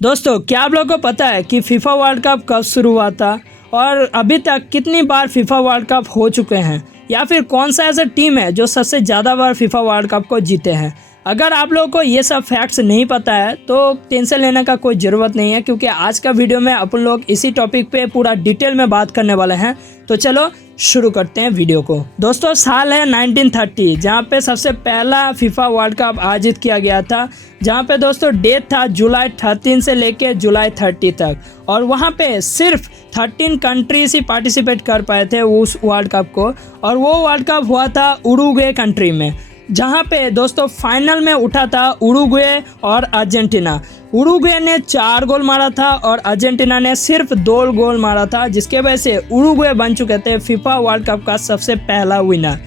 दोस्तों, क्या आप लोगों को पता है कि फीफा वर्ल्ड कप कब शुरू हुआ था और अभी तक कितनी बार फीफा वर्ल्ड कप हो चुके हैं, या फिर कौन सा ऐसा टीम है जो सबसे ज़्यादा बार फीफा वर्ल्ड कप को जीते हैं। अगर आप लोगों को ये सब फैक्ट्स नहीं पता है तो टेंशन लेने का कोई ज़रूरत नहीं है, क्योंकि आज का वीडियो में अपन लोग इसी टॉपिक पे पूरा डिटेल में बात करने वाले हैं। तो चलो शुरू करते हैं वीडियो को। दोस्तों, साल है 1930, जहाँ पे सबसे पहला फीफा वर्ल्ड कप आयोजित किया गया था, जहाँ पे दोस्तों डेट था जुलाई 13 से लेके जुलाई 30 तक, और वहाँ पे सिर्फ 13 कंट्रीज ही पार्टिसिपेट कर पाए थे उस वर्ल्ड कप को। और वो वर्ल्ड कप हुआ था उरुग्वे कंट्री में, जहाँ पे दोस्तों फाइनल में उठा था उरुग्वे और अर्जेंटीना। उरुग्वे ने 4 गोल मारा था और अर्जेंटीना ने सिर्फ 2 गोल मारा था, जिसके वजह से उरुग्वे बन चुके थे फीफा वर्ल्ड कप का सबसे पहला विनर।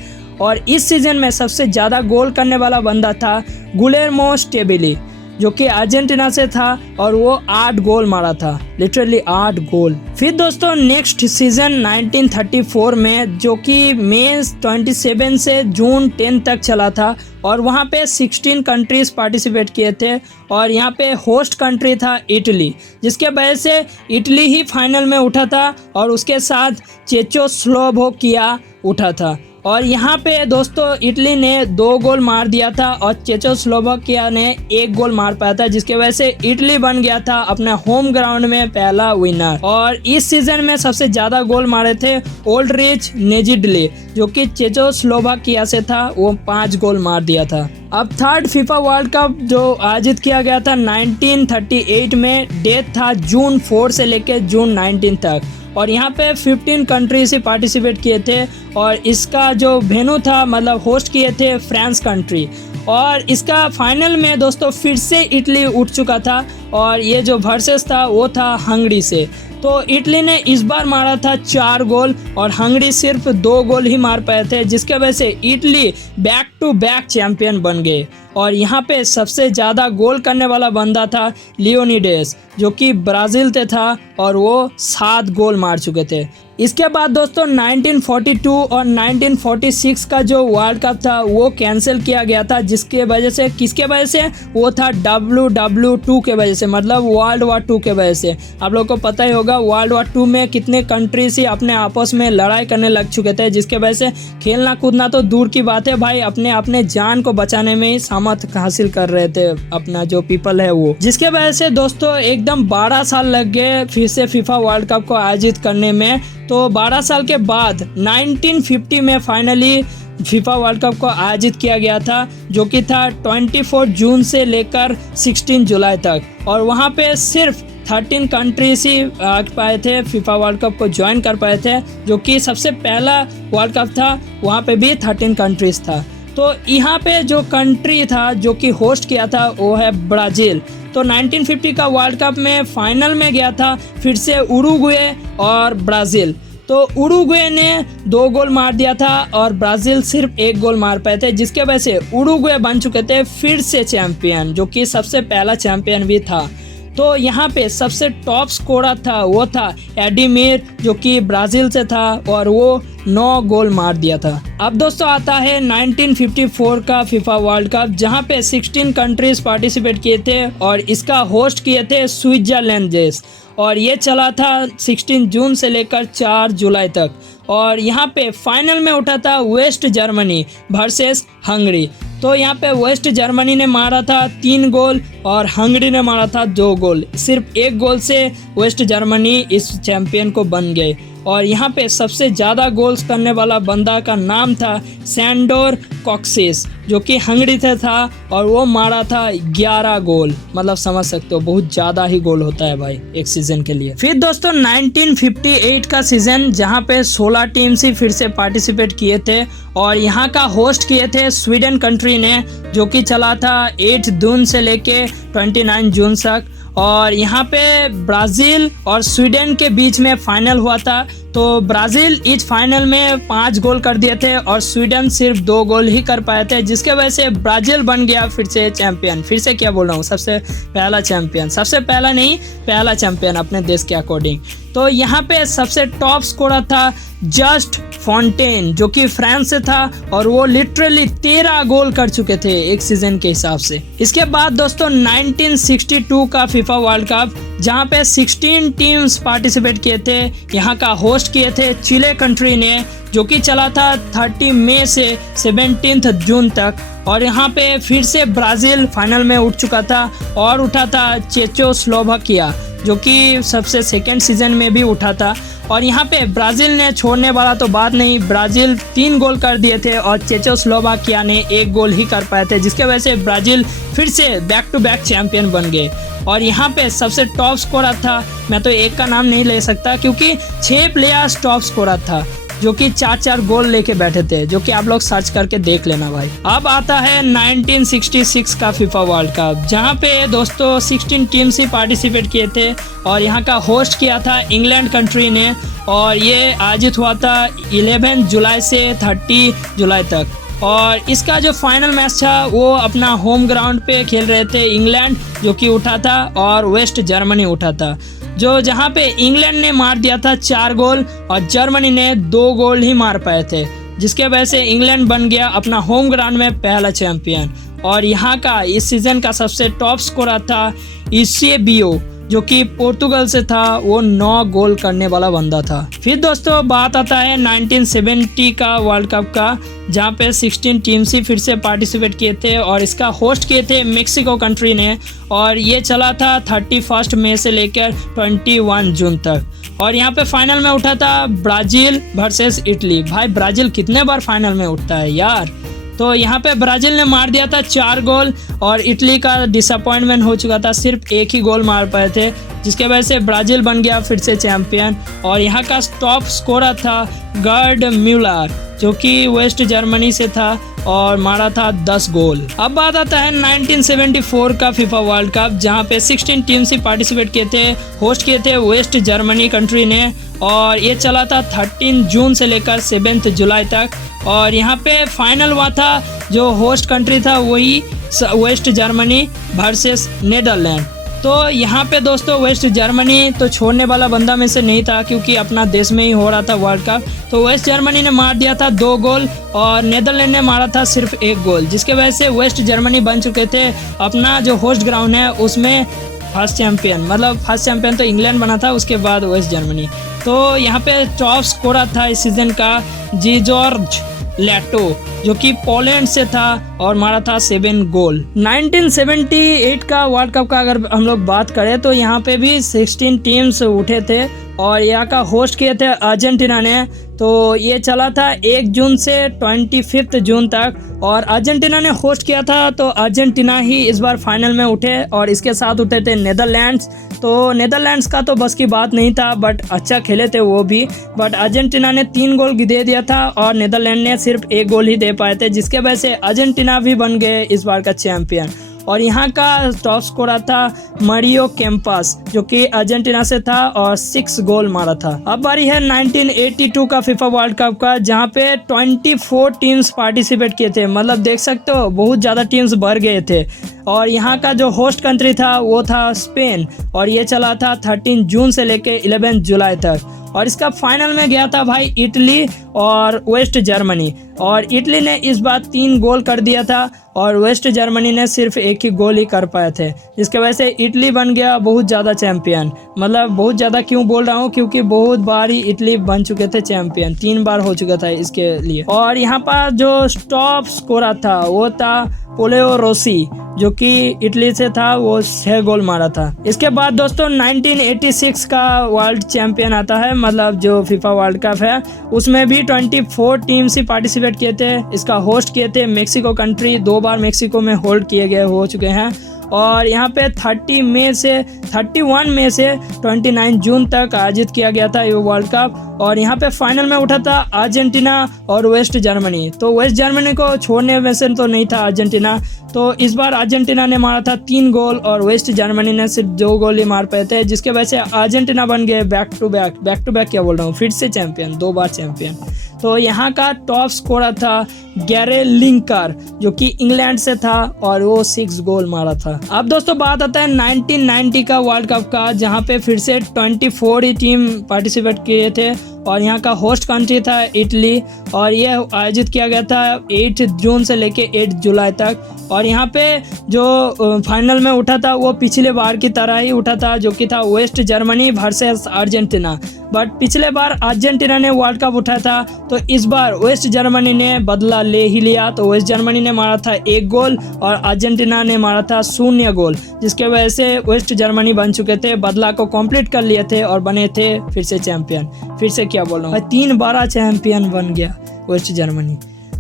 और इस सीजन में सबसे ज़्यादा गोल करने वाला बंदा था गुलेर्मो स्टेबिली, जो कि अर्जेंटीना से था, और वो 8 गोल मारा था, लिटरली 8 गोल। फिर दोस्तों नेक्स्ट सीजन 1934 में, जो कि मई 27 से जून 10 तक चला था, और वहाँ पे 16 कंट्रीज पार्टिसिपेट किए थे, और यहाँ पे होस्ट कंट्री था इटली, जिसके वजह से इटली ही फाइनल में उठा था, और उसके साथ चेकोस्लोवाकिया उठा था। और यहाँ पे दोस्तों इटली ने 2 गोल मार दिया था और चेकोस्लोवाकिया ने 1 गोल मार पाया था, जिसके वजह से इटली बन गया था अपने होम ग्राउंड में पहला विनर। और इस सीजन में सबसे ज़्यादा गोल मारे थे ओल्ड्रिच नेजिडली, जो कि चेकोस्लोवाकिया से था, वो 5 गोल मार दिया था। अब थर्ड फीफा वर्ल्ड कप जो आयोजित किया गया था 1938 में, डेट था जून 4 से लेकर जून 19 तक, और यहाँ पे 15 कंट्री से पार्टिसिपेट किए थे, और इसका जो वेन्यू था, मतलब होस्ट किए थे फ्रांस कंट्री। और इसका फाइनल में दोस्तों फिर से इटली उठ चुका था, और ये जो वर्सेस था वो था हंगरी से। तो इटली ने इस बार मारा था 4 गोल और हंगरी सिर्फ 2 गोल ही मार पाए थे, जिसके वजह से Italy back to back champion बन गए। और यहाँ पे सबसे ज़्यादा गोल करने वाला बंदा था लियोनिडेस, जो कि ब्राज़ील से था, और वो 7 गोल मार चुके थे। इसके बाद दोस्तों 1942 और 1946 का जो वर्ल्ड कप था वो कैंसिल किया गया था, जिसके वजह से, किसके वजह से, वो था WW2 के वजह से, मतलब वर्ल्ड वार 2 के वजह से। आप लोग को पता ही होगा वर्ल्ड वार 2 में कितने कंट्रीज ही अपने आपस में लड़ाई करने लग चुके थे, जिसके वजह से खेलना कूदना तो दूर की बात है भाई, अपने जान को बचाने में ही सामर्थ हासिल कर रहे थे अपना जो पीपल है वो, जिसके वजह से दोस्तों एकदम 12 साल लग गए फिर से फीफा वर्ल्ड कप को आयोजित करने में। तो 12 साल के बाद 1950 में फाइनली फीफा वर्ल्ड कप को आयोजित किया गया था, जो कि था 24 जून से लेकर 16 जुलाई तक, और वहाँ पे सिर्फ 13 कंट्रीज ही आ पाए थे, फीफा वर्ल्ड कप को ज्वाइन कर पाए थे, जो कि सबसे पहला वर्ल्ड कप था, वहाँ पे भी 13 कंट्रीज था। तो यहाँ पे जो कंट्री था जो कि होस्ट किया था वो है ब्राज़ील। तो 1950 का वर्ल्ड कप में फाइनल में गया था फिर से उरुग्वे और ब्राज़ील। तो उरुग्वे ने 2 गोल मार दिया था और ब्राज़ील सिर्फ 1 गोल मार पाए थे, जिसके वजह से उरुग्वे बन चुके थे फिर से चैंपियन, जो कि सबसे पहला चैंपियन भी था। तो यहाँ पे सबसे टॉप स्कोरर था वो था एडिमिर, जो कि ब्राज़ील से था, और वो 9 गोल मार दिया था। अब दोस्तों आता है 1954 का फीफा वर्ल्ड कप, जहाँ पे 16 कंट्रीज पार्टिसिपेट किए थे, और इसका होस्ट किए थे स्विट्जरलैंड देश, और ये चला था 16 जून से लेकर 4 जुलाई तक। और यहाँ पे फाइनल में उठा था वेस्ट जर्मनी वर्सेस हंगरी। तो यहाँ पे वेस्ट जर्मनी ने मारा था 3 गोल और हंगरी ने मारा था 2 गोल। सिर्फ 1 गोल से वेस्ट जर्मनी इस चैंपियन को बन गए। और यहाँ पे सबसे ज़्यादा गोल्स करने वाला बंदा का नाम था सैंडोर कॉक्सिस, जो कि हंगरी से था, और वो मारा था 11 गोल। मतलब समझ सकते हो बहुत ज़्यादा ही गोल होता है भाई एक सीज़न के लिए। फिर दोस्तों 1958 का सीज़न, जहाँ पे 16 टीम्स ही फिर से पार्टिसिपेट किए थे, और यहाँ का होस्ट किए थे स्वीडन कंट्री ने, जो कि चला था 8 जून से लेके 29 जून तक। और यहाँ पे ब्राज़ील और स्वीडन के बीच में फाइनल हुआ था, तो ब्राज़ील इस फाइनल में 5 गोल कर दिए थे और स्वीडन सिर्फ 2 गोल ही कर पाए थे, जिसके वजह से ब्राज़ील बन गया फिर से चैंपियन। फिर से क्या बोल रहा हूँ, सबसे पहला चैंपियन, सबसे पहला नहीं पहला चैंपियन अपने देश के अकॉर्डिंग। तो यहाँ पे सबसे टॉप स्कोरर था जस्ट फॉन्टेन, जो कि फ्रांस से था और वो लिटरली 13 गोल कर चुके थे एक सीजन के हिसाब से। इसके बाद दोस्तों 1962 का फीफा वर्ल्ड कप, जहाँ पे 16 टीम्स पार्टिसिपेट किए थे, यहाँ का होस्ट किए थे चिले कंट्री ने, जो कि चला था 30 मई से 17 जून तक। और यहाँ पे फिर से ब्राज़ील फाइनल में उठ चुका था और उठा था चेकोस्लोवाकिया, जो कि सबसे सेकेंड सीजन में भी उठा था। और यहाँ पे ब्राज़ील ने छोड़ने वाला तो बात नहीं, ब्राज़ील 3 गोल कर दिए थे और चेकोस्लोवाकिया ने 1 गोल ही कर पाए थे, जिसके वजह से ब्राज़ील फिर से बैक टू बैक चैंपियन बन गए। और यहाँ पे सबसे टॉप स्कोरर था, मैं तो एक का नाम नहीं ले सकता क्योंकि 6 प्लेयर्स टॉप स्कोरर था, जो कि 4-4 गोल लेके बैठे थे, जो कि आप लोग सर्च करके देख लेना भाई। अब आता है 1966 का फीफा वर्ल्ड कप, जहाँ पे दोस्तों 16 टीम्स ही पार्टिसिपेट किए थे और यहाँ का होस्ट किया था इंग्लैंड कंट्री ने। और ये आयोजित हुआ था 11 जुलाई से 30 जुलाई तक। और इसका जो फाइनल मैच था वो अपना होम ग्राउंड पे खेल रहे थे इंग्लैंड, जो कि उठा था, और वेस्ट जर्मनी उठा था, जो जहाँ पे इंग्लैंड ने मार दिया था 4 गोल और जर्मनी ने 2 गोल ही मार पाए थे, जिसके वजह से इंग्लैंड बन गया अपना होम ग्राउंड में पहला चैंपियन। और यहाँ का इस सीजन का सबसे टॉप स्कोरर था यूसेबियो, जो कि पोर्तुगल से था, वो 9 गोल करने वाला बंदा था। फिर दोस्तों बात आता है 1970 का वर्ल्ड कप का, जहाँ पे 16 टीम्स ही फिर से पार्टिसिपेट किए थे और इसका होस्ट किए थे मेक्सिको कंट्री ने। और ये चला था 31 मई से लेकर 21 जून तक। और यहाँ पे फाइनल में उठा था ब्राज़ील वर्सेस इटली। भाई ब्राज़ील कितने बार फाइनल में उठता है यार। तो यहाँ पे ब्राज़ील ने मार दिया था 4 गोल और इटली का डिसअपॉइंटमेंट हो चुका था, सिर्फ 1 ही गोल मार पाए थे, जिसके वजह से ब्राज़ील बन गया फिर से चैंपियन। और यहाँ का टॉप स्कोरर था गर्ड म्यूलर, जो कि वेस्ट जर्मनी से था और मारा था 10 गोल। अब बात आता है 1974 का फीफा वर्ल्ड कप, जहाँ पे 16 टीम्स ही पार्टिसिपेट किए थे, होस्ट किए थे वेस्ट जर्मनी कंट्री ने। और ये चला था 13 जून से लेकर 7 जुलाई तक। और यहाँ पे फाइनल हुआ था, जो होस्ट कंट्री था वही वेस्ट जर्मनी वर्सेस नीदरलैंड। तो यहाँ पे दोस्तों वेस्ट जर्मनी तो छोड़ने वाला बंदा में से नहीं था, क्योंकि अपना देश में ही हो रहा था वर्ल्ड कप। तो वेस्ट जर्मनी ने मार दिया था 2 गोल और नीदरलैंड ने मारा था सिर्फ 1 गोल, जिसके वजह से वेस्ट जर्मनी बन चुके थे अपना जो होस्ट ग्राउंड है उसमें फर्स्ट चैंपियन। मतलब फर्स्ट चैंपियन तो इंग्लैंड बना था, उसके बाद वेस्ट जर्मनी। तो यहाँ पे टॉप स्कोरर था इस सीजन का जिजोर्ज लेटो, जो कि पोलैंड से था और मारा था 7 गोल। 1978 का वर्ल्ड कप का अगर हम लोग बात करें तो यहाँ पे भी 16 टीम्स उठे थे और यहाँ का होस्ट किए थे अर्जेंटीना ने। तो ये चला था 1 जून से 25 जून तक और अर्जेंटीना ने होस्ट किया था। तो अर्जेंटीना ही इस बार फाइनल में उठे और इसके साथ उठे थे नीदरलैंड्स। तो नीदरलैंड्स का तो बस की बात नहीं था, बट अच्छा खेले थे वो भी। बट अर्जेंटीना ने 3 गोल दे दिया था और नीदरलैंड ने सिर्फ 1 गोल ही दे पाए थे, जिसके वजह से अर्जेंटीना भी बन गए इस बार का चैंपियन। और यहाँ का टॉप स्कोरर था मारियो कैम्पास, जो कि अर्जेंटीना से था और 6 गोल मारा था। अब बारी है 1982 का फीफा वर्ल्ड कप का, जहाँ पे 24 टीम्स पार्टिसिपेट किए थे। मतलब देख सकते हो बहुत ज़्यादा टीम्स भर गए थे। और यहाँ का जो होस्ट कंट्री था वो था स्पेन और ये चला था 13 जून से लेके 11 जुलाई तक। और इसका फाइनल में गया था भाई इटली और वेस्ट जर्मनी। और इटली ने इस बार 3 गोल कर दिया था और वेस्ट जर्मनी ने सिर्फ 1 ही गोल ही कर पाए थे, जिसके वजह से इटली बन गया बहुत ज़्यादा चैंपियन। मतलब बहुत ज़्यादा क्यों बोल रहा हूँ, क्योंकि बहुत बार ही इटली बन चुके थे चैंपियन, 3 बार हो चुका था इसके लिए। और यहाँ पर जो टॉप स्कोरर था वो था पोलेओ रोसी, जो कि इटली से था, वो 6 गोल मारा था। इसके बाद दोस्तों 1986 का वर्ल्ड चैंपियन आता है, मतलब जो फीफा वर्ल्ड कप है, उसमें भी 24 टीम्स ही पार्टिसिपेट किए थे। इसका होस्ट किए थे मेक्सिको कंट्री, 2 बार मेक्सिको में होल्ड किए गए हो चुके हैं। और यहाँ पे 31 मई से 29 जून तक आयोजित किया गया था ये वर्ल्ड कप। और यहाँ पे फाइनल में उठा था अर्जेंटीना और वेस्ट जर्मनी। तो वेस्ट जर्मनी को छोड़ने में से तो नहीं था अर्जेंटीना, तो इस बार अर्जेंटीना ने मारा था 3 गोल और वेस्ट जर्मनी ने सिर्फ 2 गोल ही मार पाए थे, जिसके वजह से अर्जेंटीना बन गए बैक टू बैक क्या बोल रहा हूँ, फिर से चैंपियन, 2 बार चैंपियन। तो यहाँ का टॉप स्कोरर था गैरे लिंकर, जो कि इंग्लैंड से था और वो 6 गोल मारा था। अब दोस्तों बात आता है 1990 का वर्ल्ड कप का, जहाँ पे फिर से 24 ही टीम पार्टिसिपेट किए थे और यहाँ का होस्ट कंट्री था इटली। और ये आयोजित किया गया था 8 जून से लेके 8 जुलाई तक। और यहाँ पे जो फाइनल में उठा था वो पिछले बार की तरह ही उठा था, जो कि था West Germany versus Argentina. But पिछले बार अर्जेंटीना ने वर्ल्ड कप उठाया था, तो इस बार वेस्ट जर्मनी ने बदला ले ही लिया। तो वेस्ट जर्मनी ने मारा था 1 गोल और अर्जेंटीना ने मारा था 0 गोल, जिसके वजह से वेस्ट जर्मनी बन चुके थे, बदला को कंप्लीट कर लिए थे और बने थे फिर से चैंपियन। फिर से क्या बोल रहा हूँ, 3 बार चैंपियन बन गया वेस्ट जर्मनी।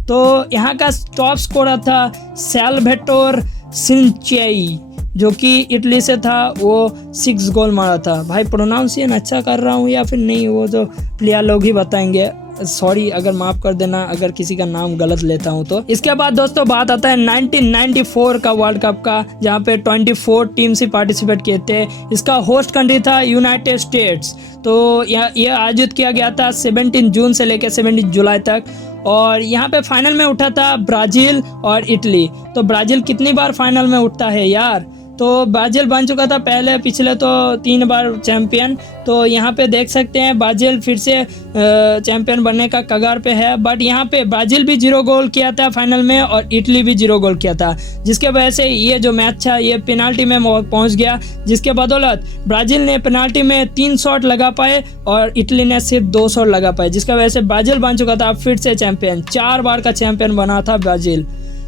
तो यहाँ का टॉप स्कोरर था सैल्वेटोर सिंचेई, जो कि इटली से था, वो 6 गोल मारा था। भाई प्रोनाउंसिएशन अच्छा कर रहा हूँ या फिर नहीं, वो तो प्लेयर लोग ही बताएंगे, सॉरी अगर माफ़ कर देना अगर किसी का नाम गलत लेता हूँ तो। इसके बाद दोस्तों बात आता है 1994 का वर्ल्ड कप का, जहाँ पे 24 टीम्स ही पार्टिसिपेट किए थे। इसका होस्ट कंट्री था यूनाइटेड स्टेट्स। तो ये आयोजित किया गया था 17 जून से लेकर 17 जुलाई तक। और यहाँ पे फाइनल में उठा था ब्राज़ील और इटली। तो ब्राज़ील कितनी बार फाइनल में उठता है यार, तो ब्राज़ील बन चुका था पहले, पिछले तो 3 बार चैंपियन। तो यहाँ पे देख सकते हैं ब्राज़ील फिर से चैंपियन बनने का कगार पे है। बट यहाँ पे ब्राज़ील भी 0 गोल किया था फाइनल में और इटली भी 0 गोल किया था, जिसके वजह से ये जो मैच था ये पेनाल्टी में पहुँच गया, जिसके बदौलत ब्राज़ील ने पेनाल्टी में 3 शॉट लगा पाए और इटली ने सिर्फ 2 शॉट लगा पाए, जिसकी वजह से ब्राज़ील बन चुका था फिर से चैंपियन। 4 बार का चैंपियन बना था ब्राज़ील।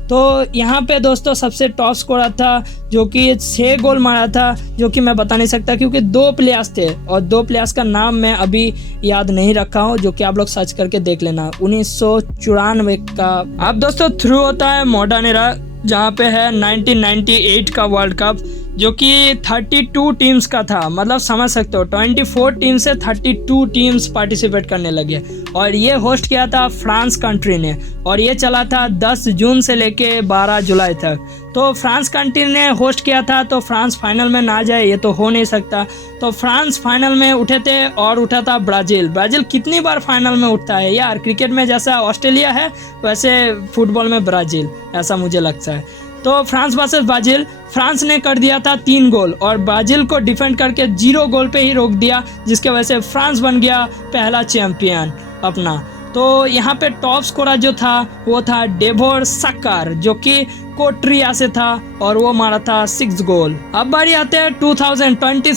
तो यहाँ पे दोस्तों सबसे टॉप स्कोरर था जो कि 6 गोल मारा था, जो कि मैं बता नहीं सकता क्योंकि 2 प्लेयर्स थे और 2 प्लेयर्स का नाम मैं अभी याद नहीं रखा हूँ, जो कि आप लोग सर्च करके देख लेना। 1994 का। अब दोस्तों थ्रू होता है मॉडर्न एरा, जहाँ पे है 1998 का वर्ल्ड कप, जो कि 32 टीम्स का था। मतलब समझ सकते हो 24 टीम से 32 टीम्स पार्टिसिपेट करने लगे। और ये होस्ट किया था फ्रांस कंट्री ने, और ये चला था 10 जून से लेके 12 जुलाई तक। तो फ्रांस कंट्री ने होस्ट किया था, तो फ्रांस फाइनल में ना जाए ये तो हो नहीं सकता। तो फ्रांस फाइनल में उठे थे और उठा था ब्राज़ील। ब्राज़ील कितनी बार फाइनल में उठता है यार, क्रिकेट में जैसा ऑस्ट्रेलिया है वैसे फुटबॉल में ब्राज़ील, ऐसा मुझे लगता है। तो फ्रांस वर्सेस ब्राज़ील, फ्रांस ने कर दिया था 3 गोल और ब्राज़ील को डिफेंड करके 0 गोल पे ही रोक दिया, जिसके वजह से फ्रांस बन गया पहला चैंपियन अपना। तो यहाँ पे टॉप स्कोरर जो था वो था डेवोर सकर, जो कि कोट्रिया से था और वो मारा था 6 गोल। अब बारी आते हैं 21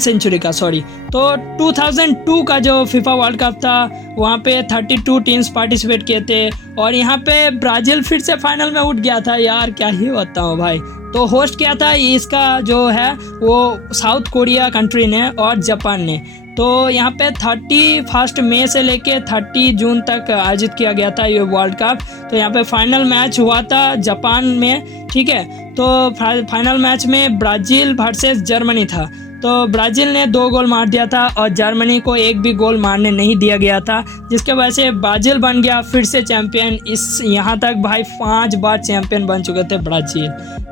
सेंचुरी का सॉरी। तो 2002 का जो फीफा वर्ल्ड कप था वहाँ पे 32 टीम्स पार्टिसिपेट किए थे और यहाँ पे ब्राज़ील फिर से फाइनल में उठ गया था यार, क्या ही बताऊँ भाई। तो होस्ट किया था इसका जो है वो साउथ कोरिया कंट्री ने और जापान ने। तो यहाँ पे 31 मई से लेके 30 जून तक आयोजित किया गया था ये वर्ल्ड कप। तो यहाँ पे फाइनल मैच हुआ था जापान में, ठीक है। तो फाइनल मैच में ब्राज़ील वर्सेस जर्मनी था। तो ब्राज़ील ने 2 गोल मार दिया था और जर्मनी को 1 भी गोल मारने नहीं दिया गया था, जिसके वजह से ब्राज़ील बन गया फिर से चैंपियन। इस यहाँ तक भाई 5 बार चैंपियन बन चुके थे ब्राज़ील,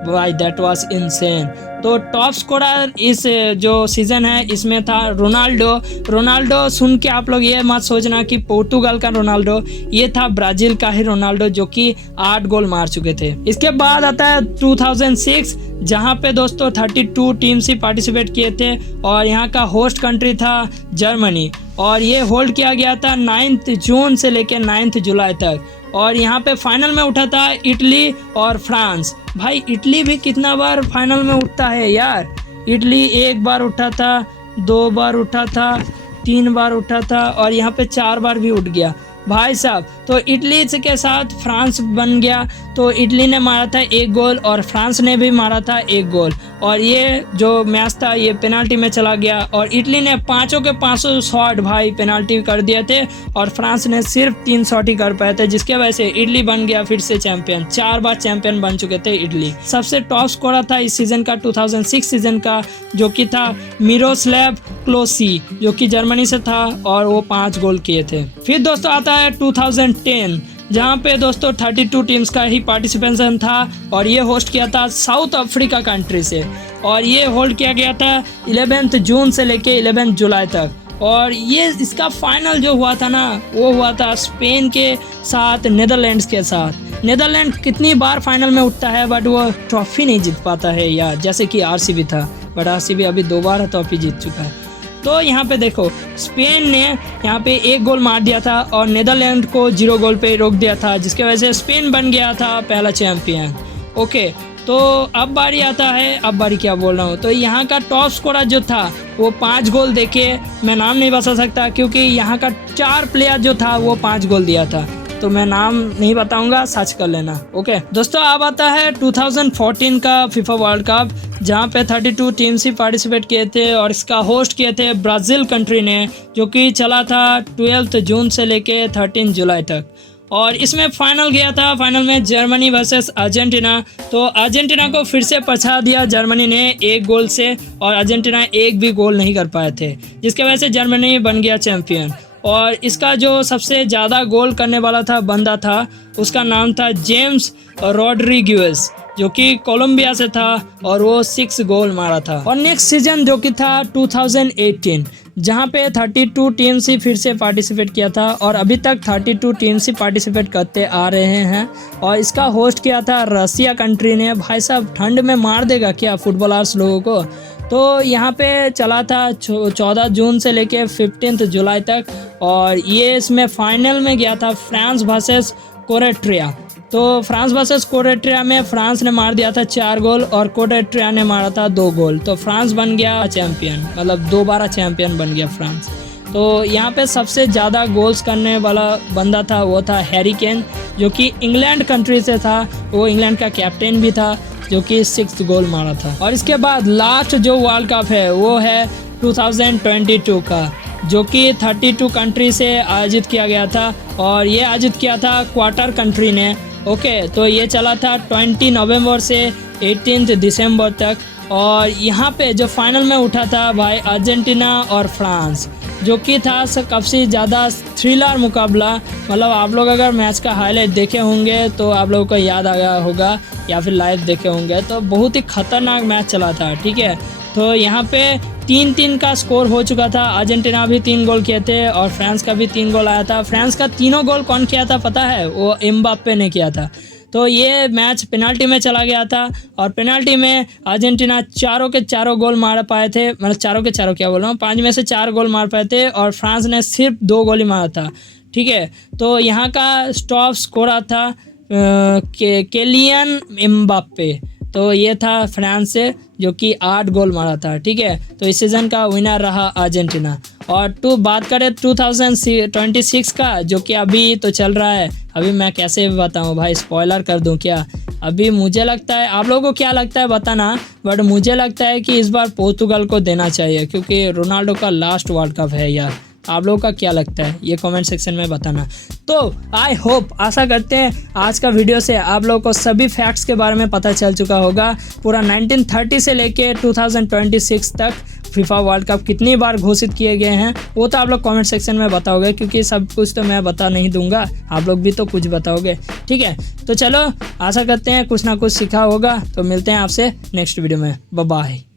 भाई दैट वाज इनसेन। तो टॉप स्कोरर इस जो सीज़न है इसमें था रोनाल्डो। सुन के आप लोग ये मत सोचना कि पोर्तुगल का रोनाल्डो, ये था ब्राज़ील का ही रोनाल्डो, जो कि 8 गोल मार चुके थे। इसके बाद आता है 2006, जहाँ पे दोस्तों 32 टीम्स ही पार्टिसिपेट किए थे और यहाँ का होस्ट कंट्री था जर्मनी। और ये होल्ड किया गया था 9 जून से लेकर 9 जुलाई तक। और यहाँ पे फाइनल में उठा था इटली और फ्रांस। भाई इटली भी कितना बार फाइनल में उठता है यार। इटली 1 बार उठा था, 2 बार उठा था, 3 बार उठा था और यहाँ पे 4 बार भी उठ गया। भाई साहब। तो इटली के साथ फ्रांस बन गया, तो इटली ने मारा था 1 गोल और फ्रांस ने भी मारा था 1 गोल, और ये जो मैच था ये पेनाल्टी में चला गया, और इटली ने 5 के 5 शॉट भाई पेनाल्टी कर दिए थे और फ्रांस ने सिर्फ 3 शॉट ही कर पाए थे, जिसके वजह से इटली बन गया फिर से चैंपियन। 4 बार चैंपियन बन चुके थे इटली। सबसे टॉप स्कोरर था इस सीजन का 2006 सीजन का, जो कि था मिरोस्लाव क्लोसी, जो कि जर्मनी से था और वो 5 गोल किए थे। फिर दोस्तों आता है 2010, जहाँ पे दोस्तों 32 टीम्स का ही पार्टिसिपेशन था, और ये होस्ट किया था साउथ अफ्रीका कंट्री से, और ये होल्ड किया गया था 11 जून से लेके 11 जुलाई तक। और ये इसका फाइनल जो हुआ था ना, वो हुआ था स्पेन के साथ नीदरलैंड्स के साथ। नीदरलैंड कितनी बार फाइनल में उठता है बट वो ट्रॉफी नहीं जीत पाता है यार, जैसे कि आरसीबी था, बट आरसीबी अभी 2 बार ट्रॉफी जीत चुका है। तो यहाँ पे देखो स्पेन ने यहाँ पे 1 गोल मार दिया था और नीदरलैंड को 0 गोल पे रोक दिया था, जिसके वजह से स्पेन बन गया था पहला चैंपियन। ओके, तो अब बारी आता है, अब बारी क्या बोल रहा हूँ, तो यहाँ का टॉप स्कोरर जो था वो 5 गोल देके, मैं नाम नहीं बता सकता क्योंकि यहाँ का 4 प्लेयर जो था वो 5 गोल दिया था, तो मैं नाम नहीं बताऊंगा, सर्च कर लेना। ओके दोस्तों, अब आता है 2014 का फीफा वर्ल्ड कप, जहाँ पे 32 टीम्स ही पार्टिसिपेट किए थे और इसका होस्ट किए थे ब्राज़ील कंट्री ने, जो कि चला था 12 जून से लेके 13 जुलाई तक। और इसमें फाइनल गया था, फाइनल में जर्मनी वर्सेस अर्जेंटीना। तो अर्जेंटीना को फिर से पछा दिया जर्मनी ने 1 गोल से, और अर्जेंटीना 1 भी गोल नहीं कर पाए थे, जिसके वजह से जर्मनी बन गया चैंपियन। और इसका जो सबसे ज़्यादा गोल करने वाला था बंदा था, उसका नाम था जेम्स रॉड्रिगेज, जो कि कोलंबिया से था, और वो 6 गोल मारा था। और नेक्स्ट सीजन जो कि था 2018, जहाँ पे 32 टीम्स ही फिर से पार्टिसिपेट किया था, और अभी तक 32 टीम्स ही पार्टिसिपेट करते आ रहे हैं, और इसका होस्ट किया था रसिया कंट्री ने। भाई साहब, ठंड में मार देगा क्या फुटबॉलर्स लोगों को। तो यहाँ पे चला था 14 जून से लेके 15 जुलाई तक, और ये इसमें फाइनल में गया था फ्रांस वर्सेस कोरेट्रिया। तो फ्रांस वर्सेस कोरेट्रिया में फ्रांस ने मार दिया था 4 गोल और कोरेट्रिया ने मारा था 2 गोल, तो फ्रांस बन गया चैंपियन, मतलब 2 बार चैंपियन बन गया फ्रांस। तो यहाँ पे सबसे ज़्यादा गोल्स करने वाला बंदा था वो था हैरी केन, जो कि इंग्लैंड कंट्री से था, वो इंग्लैंड का कैप्टन भी था, जो कि 6 गोल मारा था। और इसके बाद लास्ट जो वर्ल्ड कप है वो है 2022 का, जो कि 32 कंट्री से आयोजित किया गया था, और ये आयोजित किया था क्वार्टर कंट्री ने। ओके, तो ये चला था 20 नवंबर से 18 दिसंबर तक, और यहाँ पे जो फाइनल में उठा था भाई अर्जेंटीना और फ्रांस, जो कि था काफ़ी ज़्यादा थ्रिलर मुकाबला। मतलब आप लोग अगर मैच का हाईलाइट देखे होंगे तो आप लोगों को याद आ गया होगा, या फिर लाइव देखे होंगे, तो बहुत ही खतरनाक मैच चला था। ठीक है, तो यहाँ पे 3-3 का स्कोर हो चुका था। अर्जेंटीना भी 3 गोल किए थे और फ्रांस का भी 3 गोल आया था। फ्रांस का तीनों गोल कौन किया था पता है? वो एम्बाप्पे ने किया था। तो ये मैच पेनाल्टी में चला गया था, और पेनाल्टी में अर्जेंटीना 4 के 4 गोल मार पाए थे, मतलब 4 के 4 क्या बोल रहा हूँ, 5 में से 4 गोल मार पाए थे, और फ्रांस ने सिर्फ 2 गोल ही मारा था। ठीक है, तो यहाँ का टॉप स्कोरर था केलियन एम्बाप्पे, तो ये था फ्रांस से, जो कि 8 गोल मारा था। ठीक है, तो इस सीज़न का विनर रहा अर्जेंटीना। और बात करें 2026 का, जो कि अभी तो चल रहा है, अभी मैं कैसे बताऊं भाई, स्पॉइलर कर दूं क्या? अभी मुझे लगता है, आप लोगों को क्या लगता है बताना, बट मुझे लगता है कि इस बार पोर्तुगल को देना चाहिए, क्योंकि रोनाल्डो का लास्ट वर्ल्ड कप है यार। आप लोगों का क्या लगता है ये कमेंट सेक्शन में बताना। तो आई होप, आशा करते हैं आज का वीडियो से आप लोगों को सभी फैक्ट्स के बारे में पता चल चुका होगा। पूरा 1930 से लेके 2026 तक फीफा वर्ल्ड कप कितनी बार घोषित किए गए हैं वो तो आप लोग कमेंट सेक्शन में बताओगे, क्योंकि सब कुछ तो मैं बता नहीं दूंगा, आप लोग भी तो कुछ बताओगे। ठीक है, तो चलो आशा करते हैं कुछ ना कुछ सीखा होगा। तो मिलते हैं आपसे नेक्स्ट वीडियो में, बाय बाय।